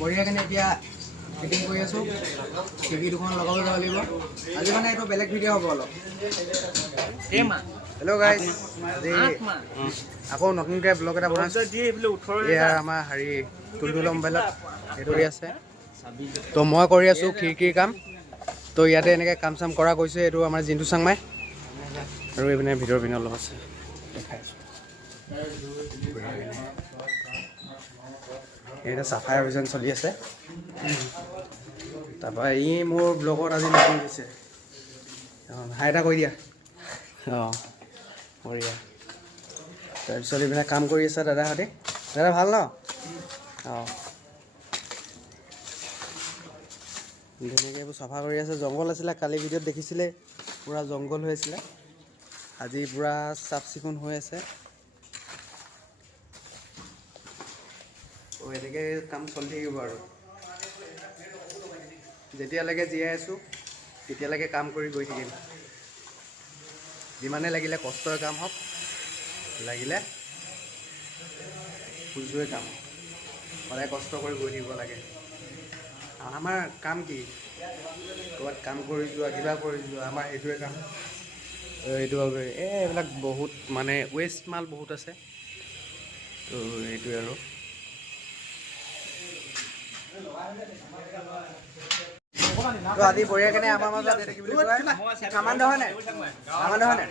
বঢ়িয়াখিনি এতিয়া ফিটিং কৰি আছোঁ। টিভি দুখন লগাব যাব লাগিব। আজি মানে এইটো বেলেগ ভিডিঅ' হ'ব অলপ। হেল্ল' গাইজ, আজি আকৌ নতুনকৈ ব্লগ এটা বনাইছোঁ। এয়া আমাৰ হেৰি টুলটুলৰ মোবাইলত সেইটো কৰি আছে। তো মই কৰি আছোঁ খিৰিকীৰ কাম। তো ইয়াতে এনেকৈ কাম চাম কৰা গৈছে। এইটো আমাৰ জিন্তু চাংমাই আৰু এইপিনে ভিতৰৰ পিনে অলপ আছে, দেখাই আছোঁ। এইটো চাফাই অভিযান চলি আছে। তাৰপৰা ই মোৰ ব্লগত আজি নতুন হৈছে। হাই এটা কৰি দিয়া। অঁ বঢ়িয়া। তাৰপিছত এইপিনে কাম কৰি আছে দাদাহঁতে। দাদা ভাল ন? অঁ ধুনীয়াকৈ এইবোৰ চাফা কৰি আছে। জংঘল আছিলে, কালি ভিডিঅ'ত দেখিছিলে পূৰা জংঘল হৈ আছিলে। আজি পূৰা চাফ চিকুণ হৈ আছে। এনেকৈ কাম চলি থাকিব আৰু যেতিয়ালৈকে জীয়াই আছোঁ তেতিয়ালৈকে কাম কৰি গৈ থাকিম। যিমানে লাগিলে কষ্টৰ কাম হওক, লাগিলে সূৰ্যই কাম হওক, সদায় কষ্ট কৰি গৈ থাকিব লাগে। আমাৰ কাম কি? ক'ৰবাত কাম কৰি যোৱা, কিবা কৰি যোৱা, আমাৰ সেইটোৱে কাম। এইটো এইবিলাক বহুত মানে ৱেষ্ট মাল বহুত আছে। তো এইটোৱে আৰু তো আজি বঢ়িয়াকেনে আমাৰ মাজত কি বুলি কয় কামাণ্ড হয় নাই? কামাণ্ড হয় নাই?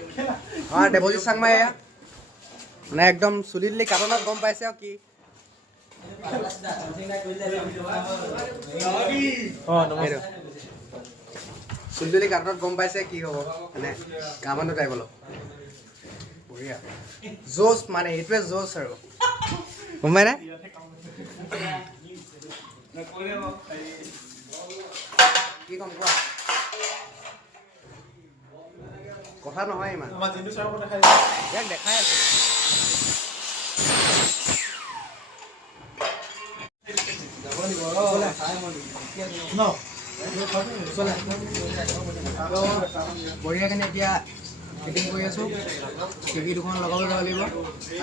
অঁ দেৱজিৎ চাংমাই এয়া মানে একদম চুলি তুলি কাটনত গম পাইছে আৰু কি চুলি তুলি কাটনত গম পাইছে কি হ'ব মানে কামাণ্ড টাইপ অলপ বঢ়িয়া জোচ মানে এইটোৱে জোচ আৰু গম পাই নে? কি কম কোৱা? কথা নহয় ইমান ইয়াক দেখাই আছো। বঢ়িয়াখিনি এতিয়া ফিটিং কৰি আছোঁ। টিভি দুখন লগাব যাব লাগিব।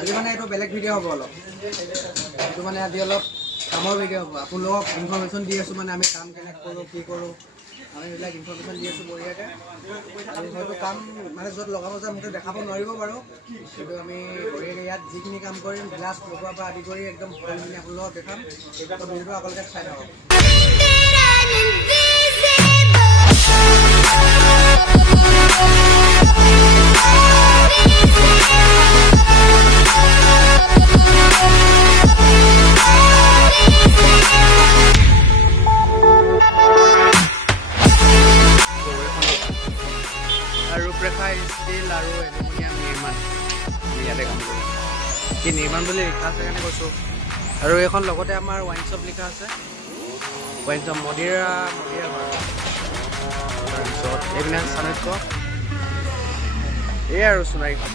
আজি মানে এইটো বেলেগ ভিডিঅ' হ'ব অলপ। এইটো মানে আজি অলপ কামৰ ভিডিঅ' হ'ব। আপোনালোকক ইনফৰমেশ্যন দি আছোঁ মানে আমি কাম কেনেকৈ কৰোঁ, কি কৰোঁ, আমি সেইবিলাক ইনফৰমেশ্যন দি আছোঁ বঢ়িয়াকৈ। আৰু হয়তো কাম মানে য'ত লগাব যাম সেইটো দেখাব নোৱাৰিব বাৰু, কিন্তু আমি বঢ়িয়াকৈ ইয়াত যিখিনি কাম কৰিম গ্লাছ লগোৱাৰ পৰা আদি কৰি একদম সকলোখিনি আপোনালোকক দেখাম। এইটো ভিডিঅ'টো আপোনালোকে চাই থাকক। ৰূপৰেখা ষ্টীল আৰু এলুমিনিয়াম নিৰ্মাণ ইয়াতে কাম কৰোঁ। কি নিৰ্মাণ বুলি লিখা আছে কাৰণে কৈছোঁ। আৰু এইখন লগতে আমাৰ ৱাইন শ্বপ লিখা আছে। ৱাইন শ্বপ মদিৰা ঘৰ। তাৰপিছত এইপিনে চাণক্য, এই আৰু সোণাৰীখন।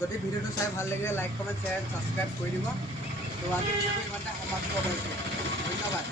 যদি ভিডিঅ'টো চাই ভাল লাগিলে লাইক কমেণ্ট শ্বেয়াৰ ছাবস্ক্ৰাইব কৰি দিব। তো আজি ভিডিঅ'টো ইমানতে সমাপ্ত কৰিছোঁ। ধন্যবাদ।